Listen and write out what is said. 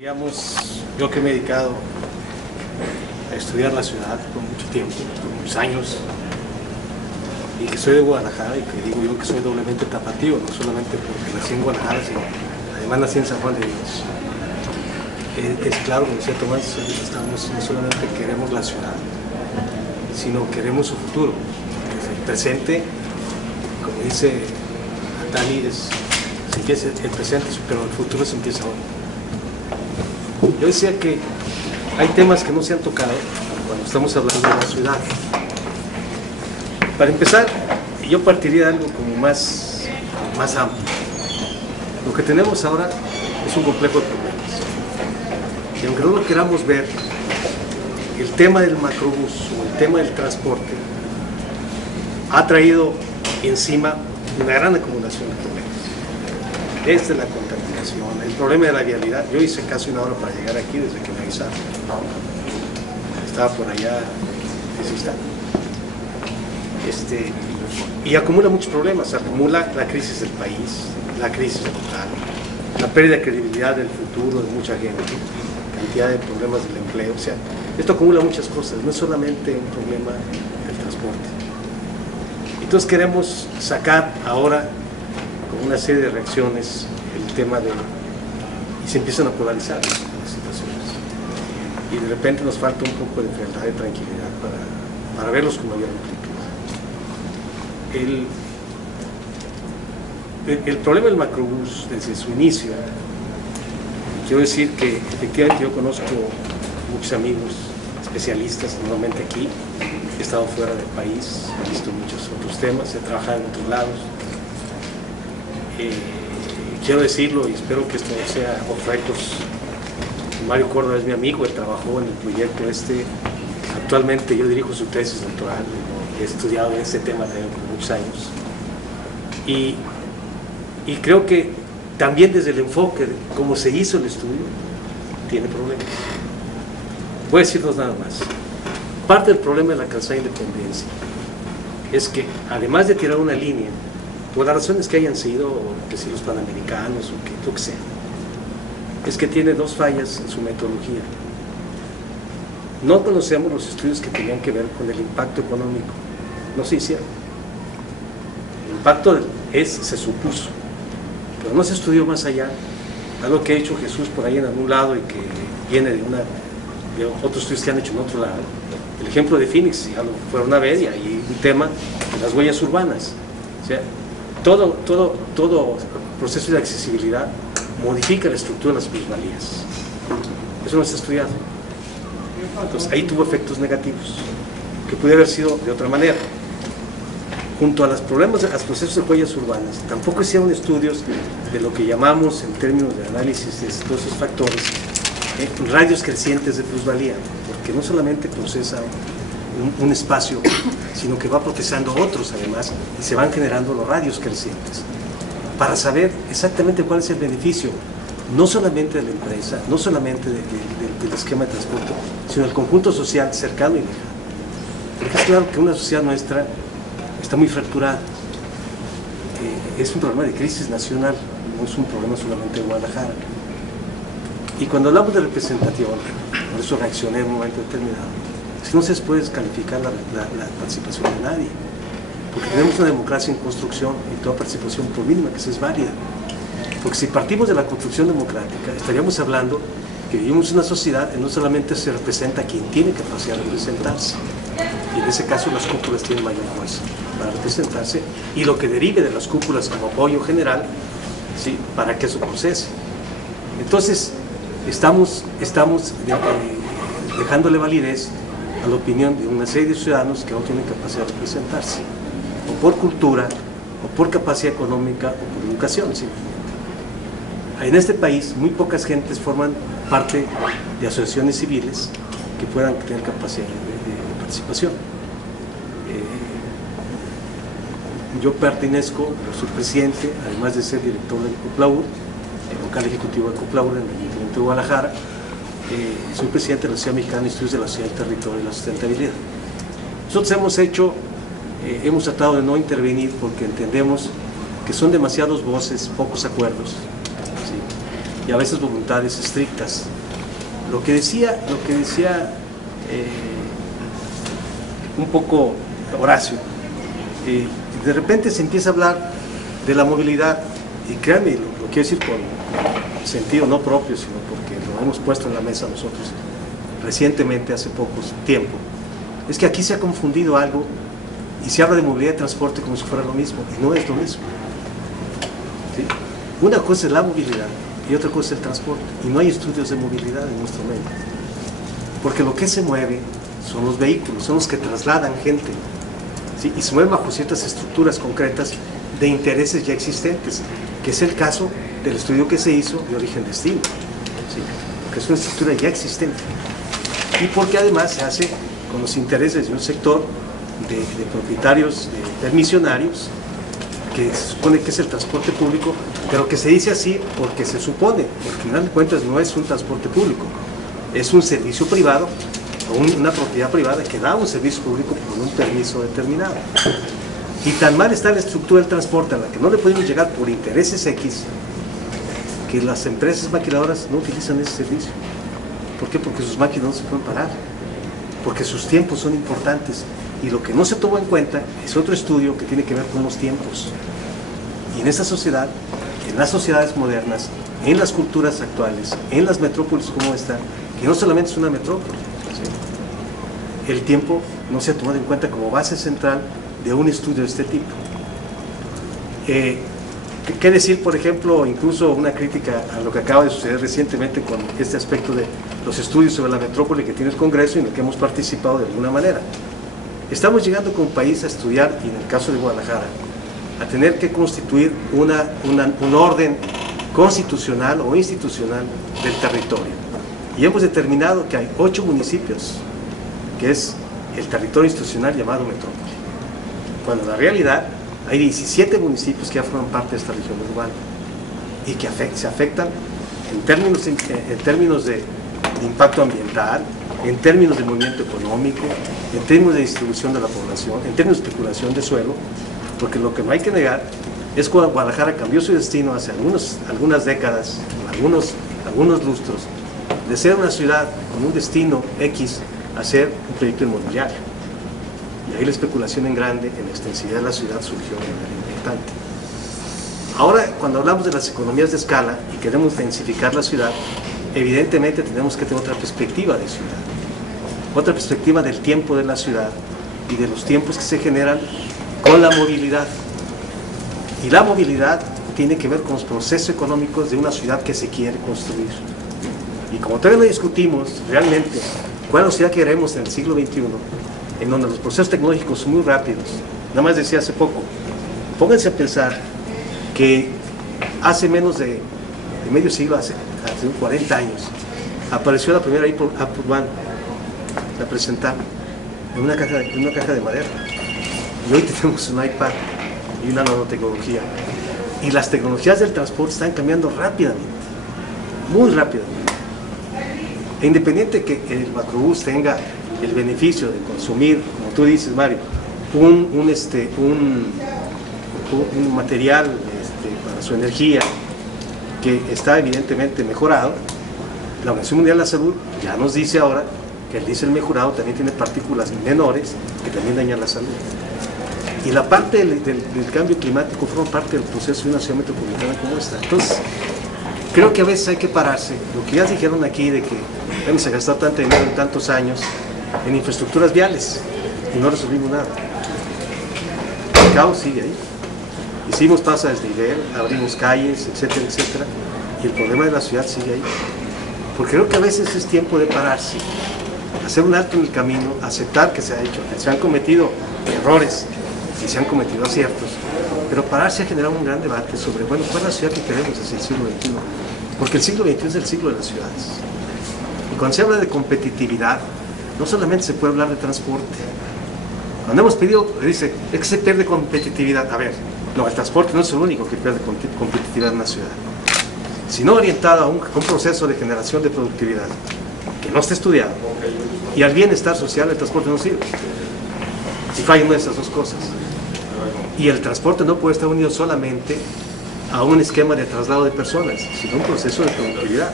Yo que me he dedicado a estudiar la ciudad por mucho tiempo, por muchos años, y que soy de Guadalajara, y que digo yo que soy doblemente tapatío, no solamente porque nací en Guadalajara, sino además nací en San Juan de Dios. Es claro, como decía Tomás, no solamente queremos la ciudad, sino queremos su futuro. El presente, como dice Natali, el presente, pero el futuro se empieza hoy. Yo decía que hay temas que no se han tocado cuando estamos hablando de la ciudad. Para empezar, yo partiría de algo como más amplio. Lo que tenemos ahora es un complejo de problemas. Y aunque no lo queramos ver, el tema del macrobús o el tema del transporte ha traído encima una gran acumulación de problemas. Desde la contaminación, el problema de la vialidad. Yo hice casi una hora para llegar aquí desde que me avisaron. Estaba por allá, y acumula muchos problemas. Acumula la crisis del país, la crisis local, la pérdida de credibilidad del futuro de mucha gente, cantidad de problemas del empleo. O sea, esto acumula muchas cosas, no es solamente un problema del transporte. Entonces queremos sacar ahora con una serie de reacciones el tema y se empiezan a polarizar las situaciones. Y de repente nos falta un poco de frialdad y tranquilidad para verlos con mayor amplitud. El problema del macrobús, desde su inicio, quiero decir que efectivamente yo conozco muchos amigos especialistas, normalmente aquí, he estado fuera del país, he visto muchos otros temas, he trabajado en otros lados. Quiero decirlo y espero que esto no sea off record. Mario Córdoba es mi amigo, él trabajó en el proyecto actualmente yo dirijo su tesis doctoral, he estudiado este tema también por muchos años. Y creo que también desde el enfoque de cómo se hizo el estudio, tiene problemas. Voy a decirnos nada más. Parte del problema de la calzada de Independencia es que, además de tirar una línea, por las razones que hayan sido, que si los panamericanos o lo que sea, es que tiene dos fallas en su metodología. No conocemos los estudios que tenían que ver con el impacto económico, no se hicieron. El impacto se supuso, pero no se estudió más allá, algo que ha hecho Jesús por ahí en algún lado y que viene de otros estudios que han hecho en otro lado. El ejemplo de Phoenix, ya lo fueron a ver, y hay un tema de las huellas urbanas. O sea, todo proceso de accesibilidad modifica la estructura de las plusvalías. Eso no está estudiado. Entonces ahí tuvo efectos negativos, que puede haber sido de otra manera. Junto a los problemas de los procesos de huellas urbanas, tampoco hicieron estudios de lo que llamamos, en términos de análisis de todos esos factores, radios crecientes de plusvalía, porque no solamente procesa un espacio, sino que va procesando otros además, y se van generando los radios crecientes, para saber exactamente cuál es el beneficio, no solamente de la empresa, no solamente del esquema de transporte, sino del conjunto social cercano y lejano. Porque es claro que una sociedad nuestra está muy fracturada. Es un problema de crisis nacional, no es un problema solamente de Guadalajara. Y cuando hablamos de representación, por eso reaccioné en un momento determinado, es que no se puede descalificar la participación de nadie, porque tenemos una democracia en construcción y toda participación, por mínima que sea, es válida. Porque si partimos de la construcción democrática, estaríamos hablando que vivimos en una sociedad en no solamente se representa a quien tiene capacidad de representarse, y en ese caso las cúpulas tienen mayor fuerza para representarse, y lo que derive de las cúpulas como apoyo general, ¿sí?, para que eso procese. Entonces, estamos dejándole validez a la opinión de una serie de ciudadanos que no tienen capacidad de representarse, o por cultura, o por capacidad económica, o por educación, simplemente. En este país, muy pocas gentes forman parte de asociaciones civiles que puedan tener capacidad de participación. Yo pertenezco, yo soy presidente, además de ser director del COPLAUR, el local ejecutivo del COPLAUR en el Ayuntamiento de Guadalajara, soy presidente de la Sociedad Mexicana de Estudios de la Ciudad, el Territorio y la Sustentabilidad. Nosotros hemos tratado de no intervenir porque entendemos que son demasiados voces, pocos acuerdos, ¿sí? y a veces voluntades estrictas. Lo que decía un poco Horacio, de repente se empieza a hablar de la movilidad, y créanme, lo quiero decir con sentido no propio, sino porque lo hemos puesto en la mesa nosotros recientemente, hace poco tiempo, es que aquí se ha confundido algo y se habla de movilidad y transporte como si fuera lo mismo, y no es lo mismo. ¿Sí? Una cosa es la movilidad y otra cosa es el transporte, y no hay estudios de movilidad en nuestro medio, porque lo que se mueve son los vehículos, son los que trasladan gente, ¿sí? Y se mueven bajo ciertas estructuras concretas de intereses ya existentes, que es el caso del estudio que se hizo de origen-destino, ¿sí? Porque es una estructura ya existente, y porque además se hace con los intereses de un sector de propietarios, de permisionarios, que se supone que es el transporte público, pero que se dice así porque se supone, porque al final de cuentas no es un transporte público, es un servicio privado o una propiedad privada que da un servicio público con un permiso determinado. Y tan mal está la estructura del transporte a la que no le podemos llegar por intereses X, que las empresas maquiladoras no utilizan ese servicio. ¿Por qué? Porque sus máquinas no se pueden parar, porque sus tiempos son importantes, y lo que no se tomó en cuenta es otro estudio que tiene que ver con los tiempos. Y en esta sociedad, en las sociedades modernas, en las culturas actuales, en las metrópolis como esta, que no solamente es una metrópoli, ¿sí? El tiempo no se ha tomado en cuenta como base central de un estudio de este tipo. ¿Qué decir, por ejemplo, incluso una crítica a lo que acaba de suceder recientemente con este aspecto de los estudios sobre la metrópoli que tiene el Congreso y en el que hemos participado de alguna manera? Estamos llegando como país a estudiar, y en el caso de Guadalajara, a tener que constituir un orden constitucional o institucional del territorio. Y hemos determinado que hay 8 municipios, que es el territorio institucional llamado metrópoli. Cuando en la realidad hay 17 municipios que ya forman parte de esta región urbana y que se afectan en términos de impacto ambiental, en términos de movimiento económico, en términos de distribución de la población, en términos de especulación de suelo, porque lo que no hay que negar es que Guadalajara cambió su destino hace algunas décadas, algunos lustros, de ser una ciudad con un destino X a ser un proyecto inmobiliario. Y ahí la especulación en grande, en la extensividad de la ciudad surgió de manera importante. Ahora, cuando hablamos de las economías de escala y queremos densificar la ciudad, evidentemente tenemos que tener otra perspectiva de ciudad, otra perspectiva del tiempo de la ciudad y de los tiempos que se generan con la movilidad. Y la movilidad tiene que ver con los procesos económicos de una ciudad que se quiere construir. Y como todavía no discutimos realmente cuál es la ciudad que queremos en el siglo XXI, en donde los procesos tecnológicos son muy rápidos. Nada más decía hace poco, pónganse a pensar que hace menos de medio siglo, hace 40 años, apareció la primera Apple One, la presentaron en una caja de madera. Y hoy tenemos un iPad y una nanotecnología. Y las tecnologías del transporte están cambiando rápidamente, muy rápidamente. E independiente que el macrobús tenga el beneficio de consumir, como tú dices, Mario, un material para su energía que está evidentemente mejorado, la Organización Mundial de la Salud ya nos dice ahora que el diésel mejorado también tiene partículas menores que también dañan la salud. Y la parte del cambio climático forma parte del proceso de una ciudad metropolitana como esta. Entonces, creo que a veces hay que pararse. Lo que ya dijeron aquí de que vamos a gastar tanto dinero en tantos años en infraestructuras viales y no resolvimos nada. El caos sigue ahí. Hicimos tasa de desnivel, abrimos calles, etcétera, etcétera, y el problema de la ciudad sigue ahí. Porque creo que a veces es tiempo de pararse, hacer un alto en el camino, aceptar que se ha hecho, que se han cometido errores y se han cometido aciertos, pero pararse a generar un gran debate sobre, bueno, ¿cuál es la ciudad que queremos hacia el siglo XXI? Porque el siglo XXI es el siglo de las ciudades. Y cuando se habla de competitividad, no solamente se puede hablar de transporte. Cuando hemos pedido, dice, es que se pierde competitividad. A ver, no, el transporte no es el único que pierde competitividad en una ciudad, sino orientado a un proceso de generación de productividad que no está estudiado, y al bienestar social el transporte no sirve si fallan una de esas dos cosas. Y el transporte no puede estar unido solamente a un esquema de traslado de personas, sino un proceso de productividad.